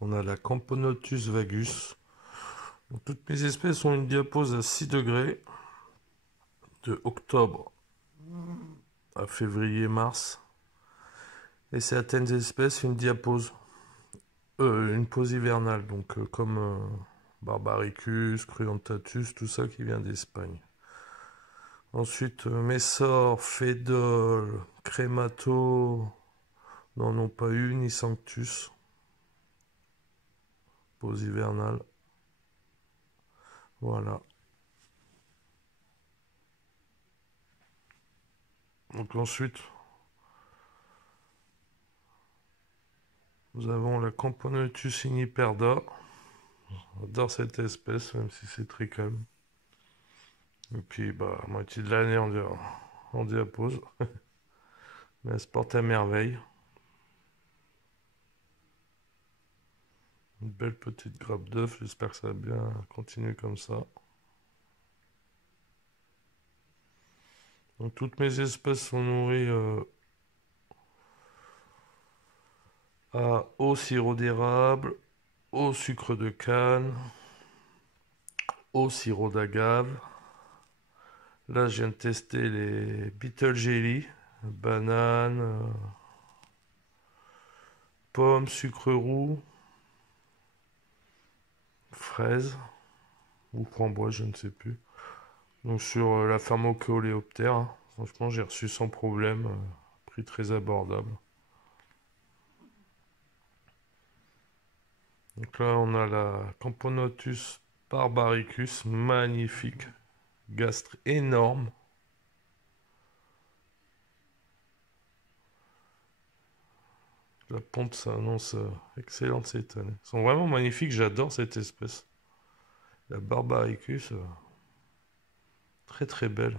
On a la Camponotus vagus. Donc, toutes mes espèces ont une diapause à 6 degrés de octobre à février-mars. Et certaines espèces une diapause, une pause hivernale, donc comme Barbaricus, Cruentatus, tout ça qui vient d'Espagne. Ensuite, Messor, Fédol, Crémato n'en ont pas eu, ni Sanctus. Pause hivernale. Voilà. Donc ensuite, nous avons la Camponotus iniperda. J'adore cette espèce, même si c'est très calme. Et puis, bah, à moitié de l'année en diapause. Mais elle se porte à merveille. Une belle petite grappe d'œuf. J'espère que ça va bien continuer comme ça. Donc, toutes mes espèces sont nourries à au sirop d'érable, au sucre de canne, au sirop d'agave. Là, je viens de tester les Beetle Jelly, banane, pomme, sucre roux, fraise ou framboise, je ne sais plus. Donc sur la pharmacoléoptère, hein. Franchement, j'ai reçu sans problème, prix très abordable. Donc là, on a la Camponotus barbaricus, magnifique, gastre énorme. La ponte s'annonce excellente cette année. Ils sont vraiment magnifiques, j'adore cette espèce. La barbaricus, très très belle.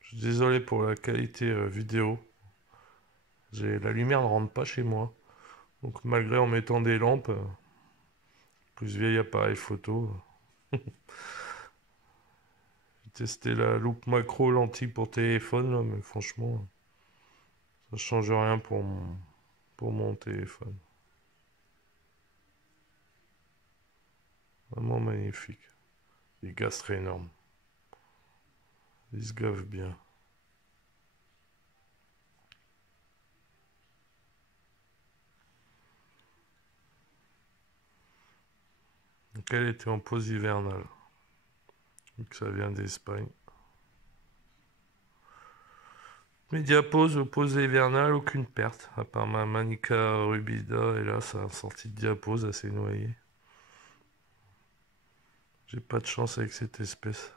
Je suis désolé pour la qualité vidéo. La lumière ne rentre pas chez moi. Donc malgré en mettant des lampes, plus vieil appareil photo, j'ai testé la loupe macro lentille pour téléphone, là, mais franchement, ça change rien pour mon téléphone. Vraiment magnifique. Des gastres énormes. Ils se gavent bien. Donc elle était en pause hivernale. Donc ça vient d'Espagne. Médiapause, pause hivernale, aucune perte. À part ma Manica rubida, et là ça a sorti de diapause, assez noyé. J'ai pas de chance avec cette espèce.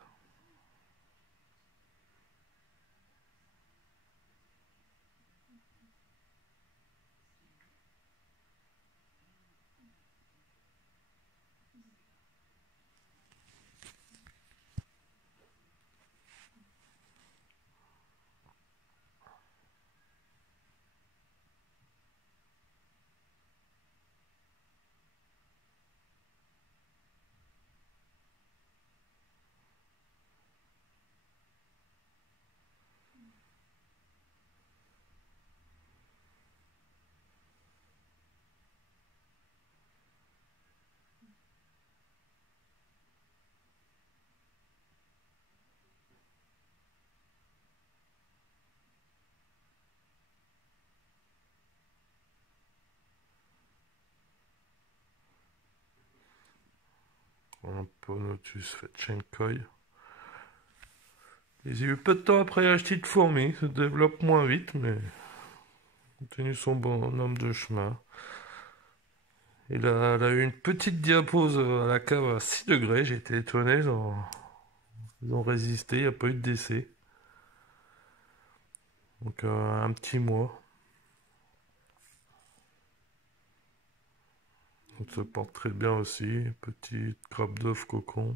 Un Ponotus Fetchenkoi. J'ai eu peu de temps après acheter de fourmis, se développe moins vite, mais continue son bon homme de chemin. Elle a eu une petite diapause à la cave à 6 degrés, j'ai été étonné, ils ont résisté, il n'y a pas eu de décès. Donc un petit mois. On se porte très bien aussi, petite grappe d'œuf cocon.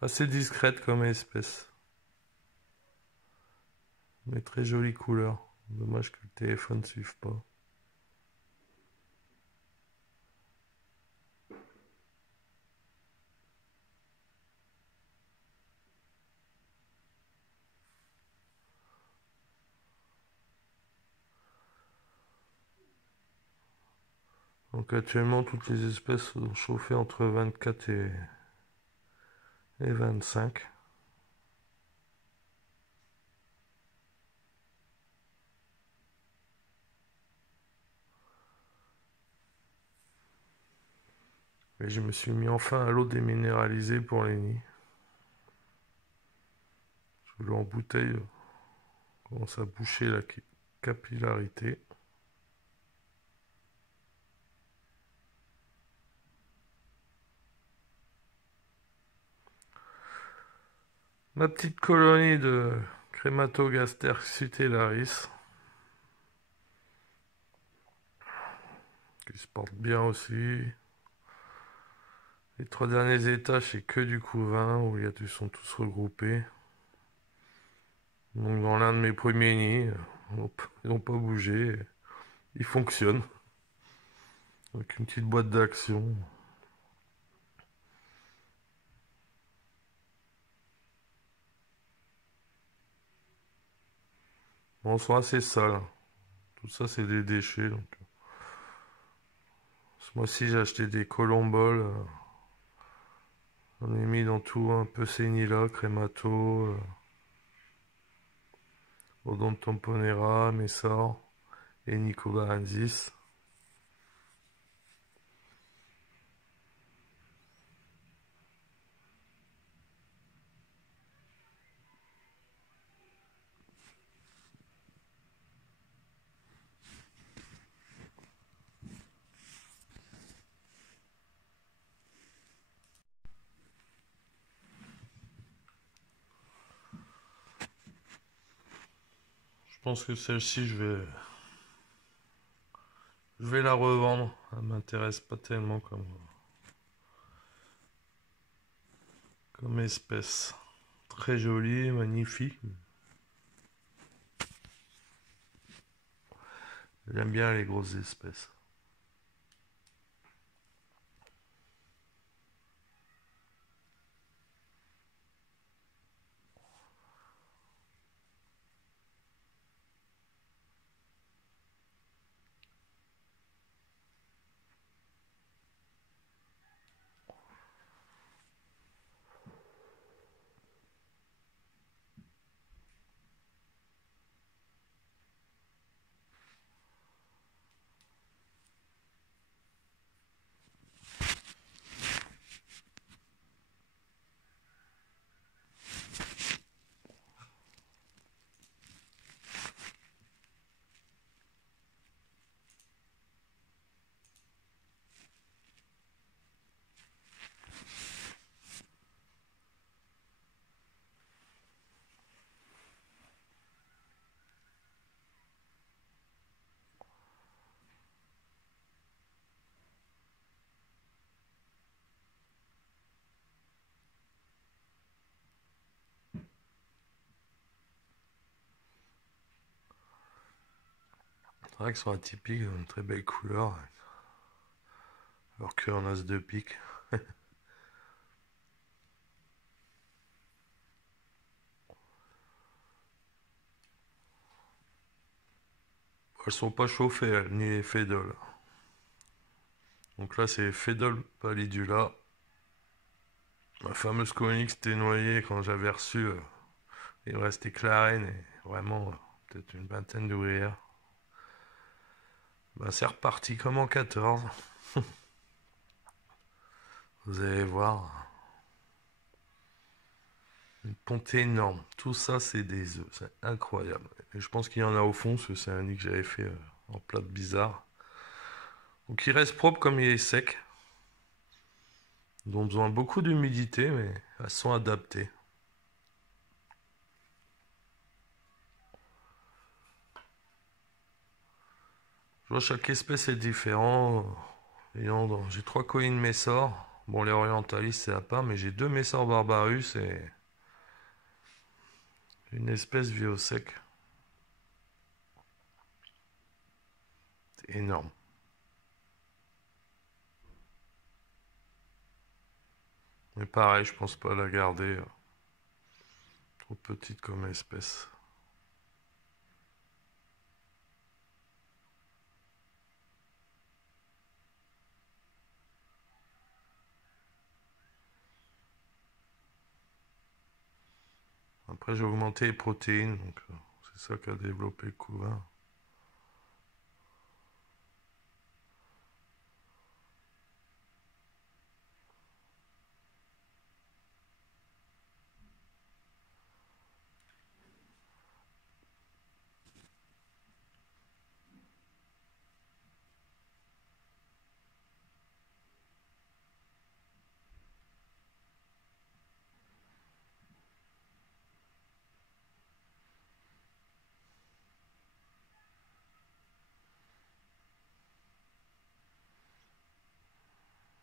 Assez discrète comme espèce. Mais très jolie couleur. Dommage que le téléphone ne suive pas. Donc actuellement, toutes les espèces sont chauffées entre 24 et 25. Et je me suis mis enfin à l'eau déminéralisée pour les nids. Je l'eau en bouteille commence à boucher la capillarité. Ma petite colonie de Crématogaster sutellaris qui se porte bien aussi. Les 3 derniers étages, c'est que du couvain où ils sont tous regroupés. Donc dans l'un de mes premiers nids, ils n'ont pas bougé. Ils fonctionnent. Avec une petite boîte d'action. Bon, ils sont assez sales. Tout ça, c'est des déchets. Donc. Ce mois-ci, j'ai acheté des colomboles. On est mis dans tout un peu Sénila, Crémato, Odontomponera, Messor et Nicobarensis. Je pense que celle-ci, je vais la revendre. Elle m'intéresse pas tellement comme espèce. Très jolie, magnifique. J'aime bien les grosses espèces. C'est vrai qu'ils sont atypiques, ils ont une très belle couleur. Alors qu'en as de pique. Elles sont pas chauffées, elles, ni les fédoles. Donc là, c'est Fédole pallidula. Ma fameuse colonie qui s'était noyée quand j'avais reçu. Il me restait que la reine et vraiment peut-être une vingtaine d'ouvrières. Ben, c'est reparti comme en 14. Vous allez voir. Une pontée énorme. Tout ça, c'est des œufs. C'est incroyable. Et je pense qu'il y en a au fond, parce que c'est un nid que j'avais fait en plate bizarre. Donc il reste propre comme il est sec. Ils ont besoin de beaucoup d'humidité, mais elles sont adaptées. Je vois chaque espèce est différent. J'ai 3 collines Messor. Bon, les orientalistes, c'est à part, mais j'ai 2 Messor Barbarus et une espèce vit au sec. C'est énorme. Mais pareil, je pense pas la garder. Trop petite comme espèce. Après, j'ai augmenté les protéines, donc c'est ça qui a développé le couvain.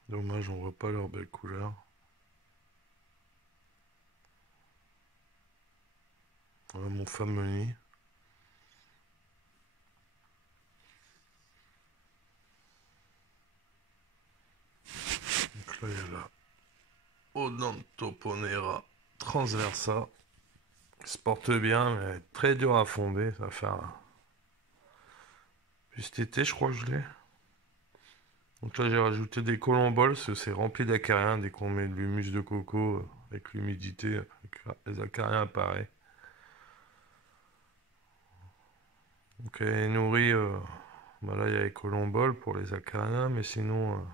Dommage, on voit pas leur belle couleur. Ouais, mon fameux nid. Donc là, il y a la Odontoponera transversa. Il se porte bien, mais très dur à fonder. Ça va faire. Puis cet été, je crois que je l'ai. Donc là, j'ai rajouté des colomboles, parce que c'est rempli d'acariens. Dès qu'on met de l'humus de coco avec l'humidité, les acariens apparaissent. Donc elle est nourrie. Bah là, il y a les colomboles pour les acariens, mais sinon,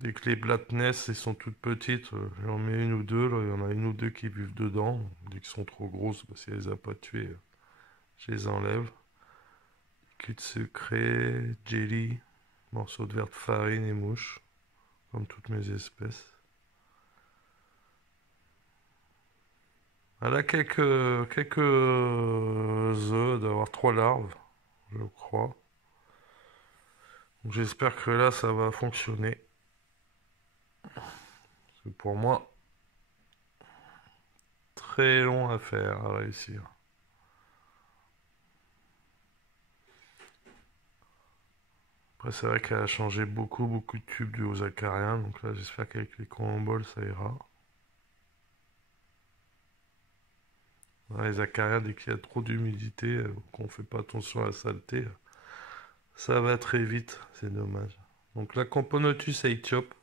dès que les blattes naissent et sont toutes petites, j'en mets une ou deux. Là, il y en a une ou deux qui vivent dedans. Dès qu'elles sont trop grosses, bah, si elle les a pas tuées, je les enlève. Cul de secret, jelly, morceaux de verre de farine et mouche, comme toutes mes espèces. Elle a quelques œufs, d'avoir 3 larves, je crois. Donc j'espère que là, ça va fonctionner. C'est pour moi très long à faire, à réussir. Après, c'est vrai qu'elle a changé beaucoup de tubes du aux acariens. Donc là, j'espère qu'avec les colomboles, ça ira. Ouais, les acariens, dès qu'il y a trop d'humidité, qu'on fait pas attention à la saleté, ça va très vite. C'est dommage. Donc la Camponotus aetiope.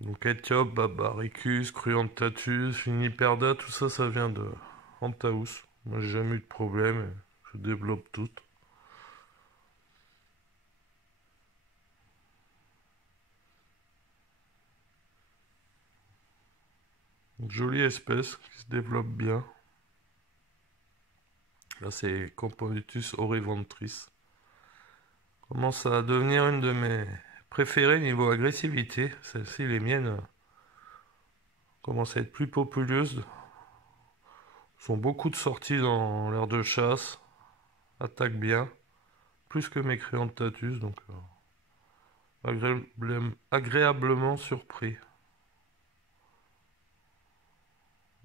Donc Aetiope, Babaricus, Cruentatus, Finiperda, tout ça, ça vient de Antaus. Moi, j'ai jamais eu de problème. Je développe toutes. Une jolie espèce qui se développe bien. Là, c'est Camponotus oriventris. Commence à devenir une de mes préférées niveau agressivité. Celle-ci, les miennes, commencent à être plus populeuses. Font beaucoup de sorties dans l'air de chasse. Attaquent bien. Plus que mes Cruentatus, donc agréablement surpris.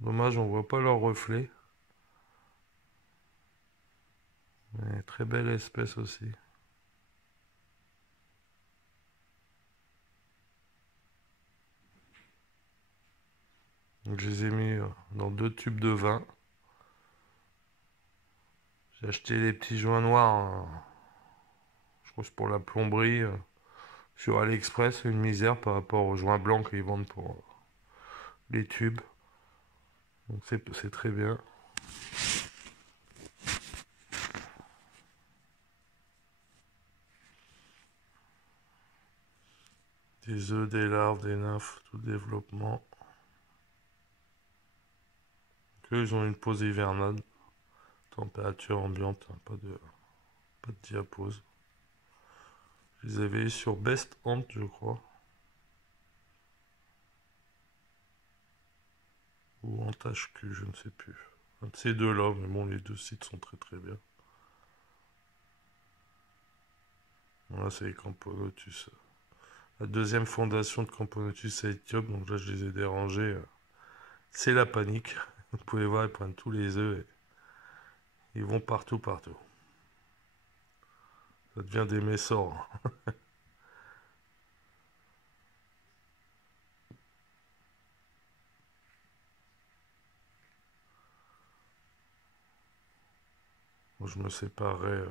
Dommage, on voit pas leur reflet. Mais très belle espèce aussi. Donc je les ai mis dans 2 tubes de vin. J'ai acheté les petits joints noirs, je crois que c'est pour la plomberie, sur AliExpress, une misère par rapport aux joints blancs qu'ils vendent pour les tubes. Donc c'est très bien. Des œufs, des larves, des nymphes, tout développement. Que ils ont une pause hivernale, température ambiante, hein, pas de diapause. Je les avais sur Best Hunt, je crois. Ou en HQ, je ne sais plus. Un de ces deux-là, mais bon, les deux sites sont très bien. Voilà, c'est les Camponotus. La deuxième fondation de Camponotus à Éthiopie, donc là je les ai dérangés. C'est la panique. Vous pouvez voir, ils prennent tous les œufs et ils vont partout. Ça devient des messors. Moi, je me séparerai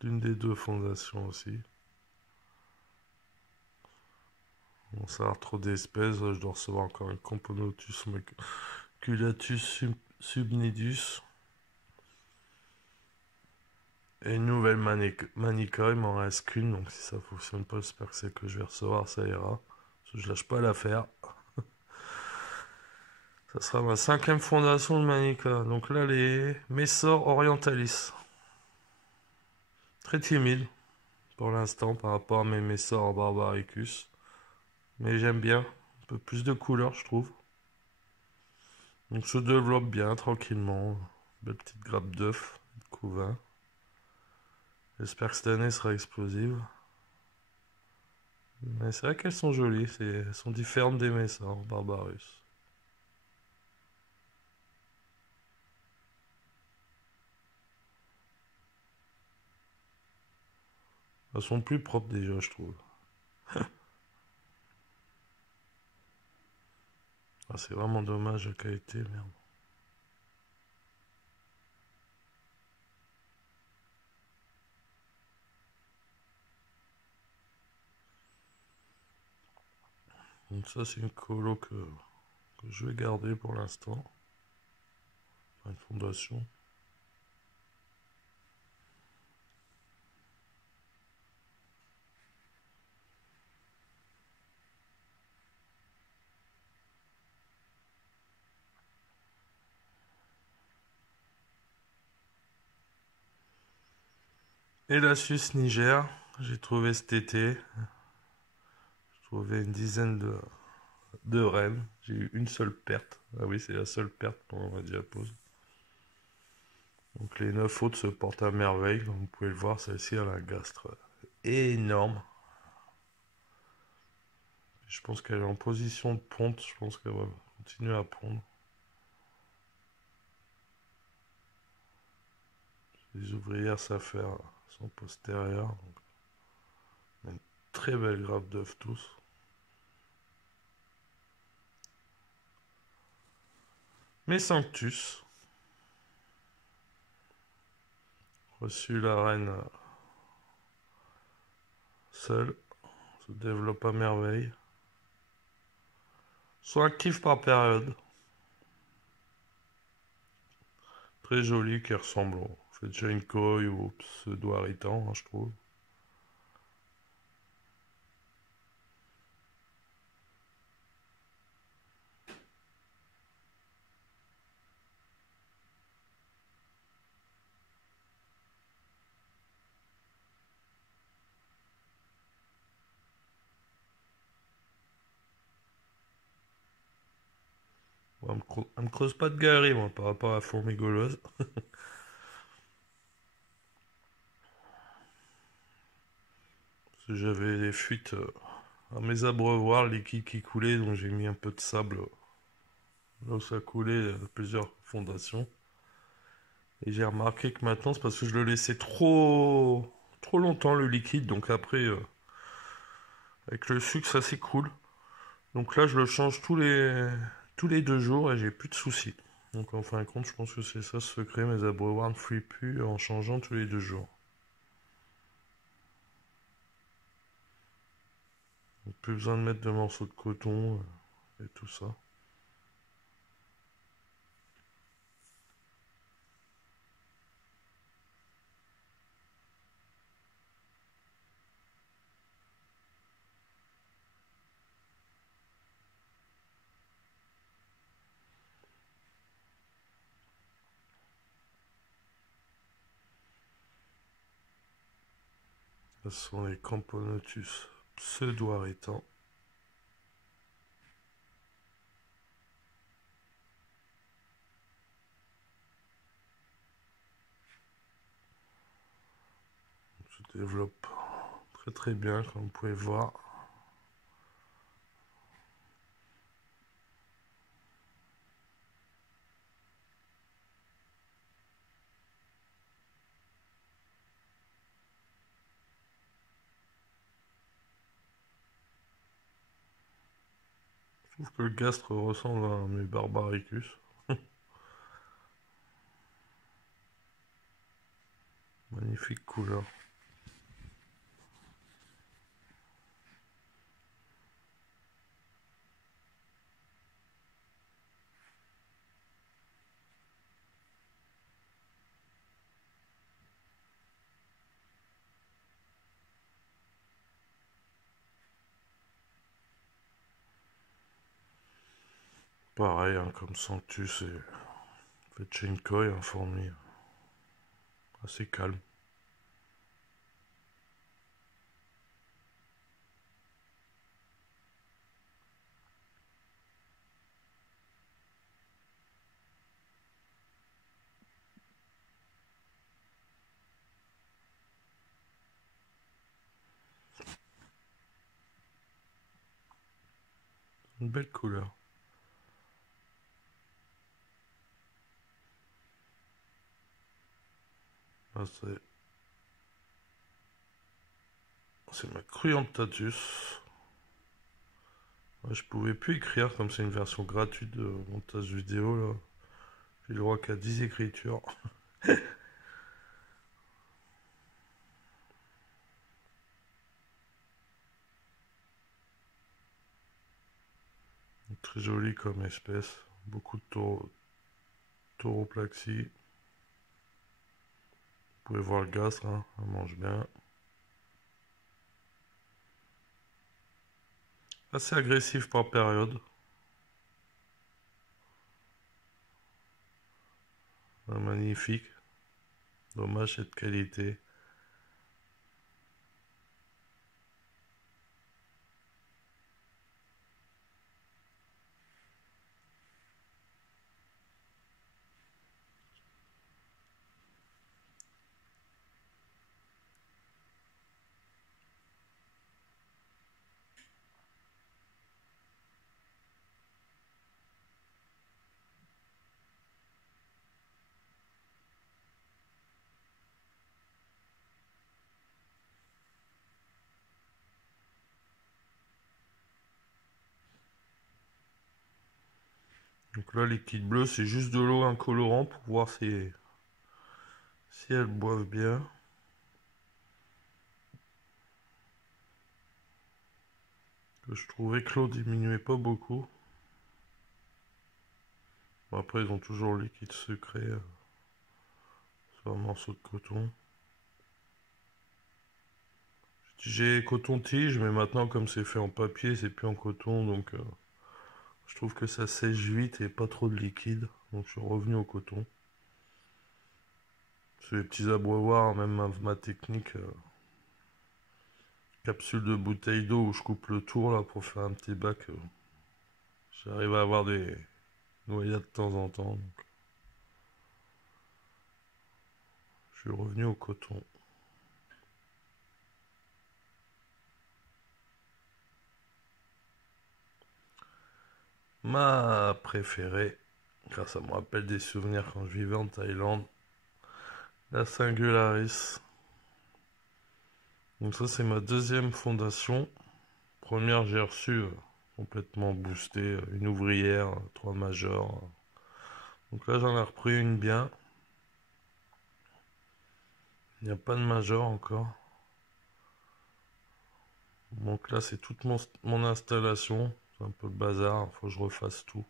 d'une des deux fondations aussi. Bon, ça a trop d'espèces. Je dois recevoir encore un Camponotus maculatus subnidus. Et une nouvelle Manica, il m'en reste qu'une, donc si ça fonctionne pas, j'espère que c'est que je vais recevoir, ça ira. Parce que je lâche pas l'affaire. Ça sera ma 5e fondation de Manica. Donc là, les Messor orientalis. Très timide pour l'instant par rapport à mes Messor barbaricus. Mais j'aime bien. Un peu plus de couleurs, je trouve. Donc se développe bien, tranquillement. Belle petite grappe d'œuf, de couvain. J'espère que cette année sera explosive. Mais c'est vrai qu'elles sont jolies. Elles sont différentes des Messor barbarus. Elles sont plus propres déjà, je trouve. Ah, c'est vraiment dommage la qualité, merde. Donc ça, c'est une colo que je vais garder pour l'instant. Enfin, une fondation. Et la Suisse Niger, j'ai trouvé cet été. J'ai trouvé une dizaine de rennes. J'ai eu une seule perte. Ah oui, c'est la seule perte pendant ma diapose. Donc les 9 autres se portent à merveille. Comme vous pouvez le voir, celle-ci a la gastre énorme. Je pense qu'elle est en position de ponte. Je pense qu'elle va continuer à pondre. Les ouvrières s'affairent sont postérieures. Donc, une très belle grappe d'œufs tous. Mes Sanctus. Reçu la reine seule. Se développe à merveille. Sont actifs par période. Très joli qui ressemble au Fetchainkoi ou au pseudo-haritan, hein, je trouve. Ouais, elle me creuse pas de galerie, moi, par rapport à la fourmigoleuse. Parce que j'avais des fuites à mes abreuvoirs, le liquide qui coulait, donc j'ai mis un peu de sable là où ça coulait, plusieurs fondations. Et j'ai remarqué que maintenant, c'est parce que je le laissais trop longtemps, le liquide, donc après, avec le sucre, ça s'écoule. Donc là, je le change tous les 2 jours et j'ai plus de soucis. Donc en fin de compte, je pense que c'est ça ce secret, mes abreuvoirs ne fuient plus en changeant tous les 2 jours. Donc, plus besoin de mettre de morceaux de coton et tout ça. Ce sont les Camponotus pseudo-arrêtants. Se développe très bien, comme vous pouvez voir. Je trouve que le gastre ressemble à mes Barbaricus. Magnifique couleur. Pareil, hein, comme Sanctus et Fetchenkoi, un fourmi assez calme. Une belle couleur. Ah, c'est ma Cruentatus. Ouais, je pouvais plus écrire comme c'est une version gratuite de montage vidéo là. J'ai le droit qu'à 10 écritures. Très joli comme espèce. Beaucoup de tauroplaxie. Vous pouvez voir le gastre, hein, elle mange bien. Assez agressif par période. Magnifique. Dommage cette qualité. Donc là, liquide bleu, c'est juste de l'eau incolorant pour voir si elles boivent bien. Que je trouvais que l'eau diminuait pas beaucoup. Bon, après, ils ont toujours le liquide secret sur un morceau de coton. J'ai coton-tige, mais maintenant, comme c'est fait en papier, c'est plus en coton, donc je trouve que ça sèche vite et pas trop de liquide. Donc je suis revenu au coton. C'est les petits abreuvoirs, même ma technique. Capsule de bouteille d'eau où je coupe le tour là pour faire un petit bac. J'arrive à avoir des noyades de temps en temps. Donc je suis revenu au coton. Ma préférée, car ça me rappelle des souvenirs quand je vivais en Thaïlande, la Singularis. Donc ça c'est ma deuxième fondation. Première j'ai reçu complètement boosté, une ouvrière, 3 majors. Donc là j'en ai repris une bien. Il n'y a pas de major encore. Donc là c'est toute mon installation. C'est un peu le bazar, il faut que je refasse tout.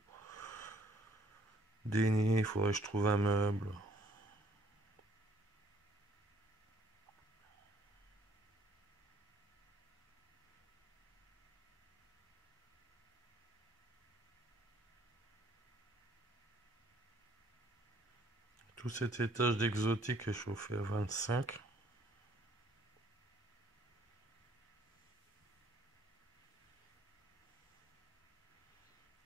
Déni, il faudrait que je trouve un meuble. Tout cet étage d'exotique est chauffé à 25.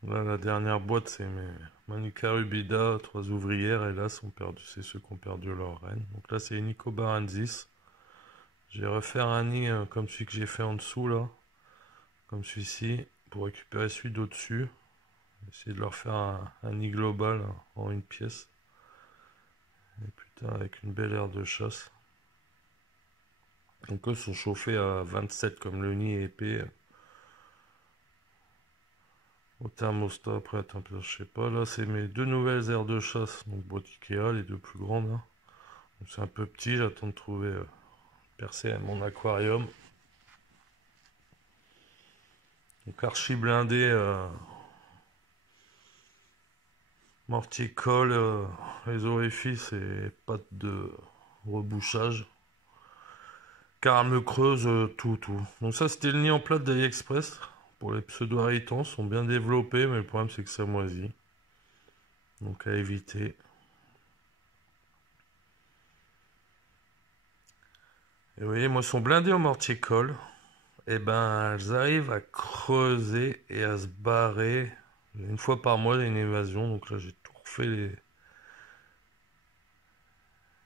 Là, la dernière boîte, c'est mes Manuka Rubida, 3 ouvrières, et là, c'est ceux qui ont perdu leur reine. Donc là, c'est Nico Baranzis. Je vais refaire un nid comme celui que j'ai fait en dessous, là, comme celui-ci, pour récupérer celui d'au-dessus. Essayer de leur faire un nid global en une pièce. Et putain, avec une belle aire de chasse. Donc eux sont chauffés à 27 comme le nid est épais. Au thermostat, après la température, je sais pas. Là, c'est mes 2 nouvelles aires de chasse. Donc boîte Ikea, les 2 plus grandes. Hein. C'est un peu petit, j'attends de trouver percer à mon aquarium. Donc archi blindé, mortier colle, les orifices et pattes de rebouchage. Carame creuse, tout. Donc ça c'était le nid en plate d'AliExpress pour les pseudo-irritants sont bien développés, mais le problème c'est que ça moisit. Donc à éviter. Et vous voyez, moi, sont blindés en mortier-colle. Et ben, elles arrivent à creuser et à se barrer. Une fois par mois, il y a une évasion. Donc là, j'ai tout refait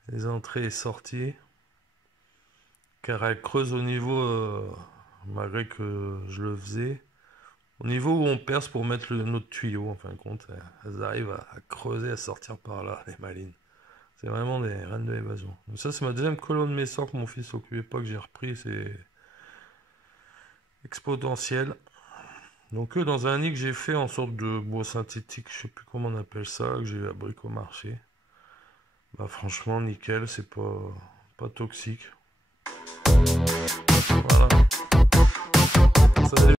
les entrées et sorties. Car elles creusent au niveau, malgré que je le faisais, au niveau où on perce pour mettre notre tuyau, en fin de compte. Elles arrivent à creuser, à sortir par là, les malines. C'est vraiment des reines de l'évasion. Donc ça, c'est ma deuxième colonne Messor que mon fils s'occupait pas, que j'ai repris. C'est exponentiel. Donc eux, dans un nid que j'ai fait en sorte de bois synthétique, je sais plus comment on appelle ça, que j'ai eu à Bricomarché. Bah franchement, nickel, c'est pas toxique. Voilà. Ça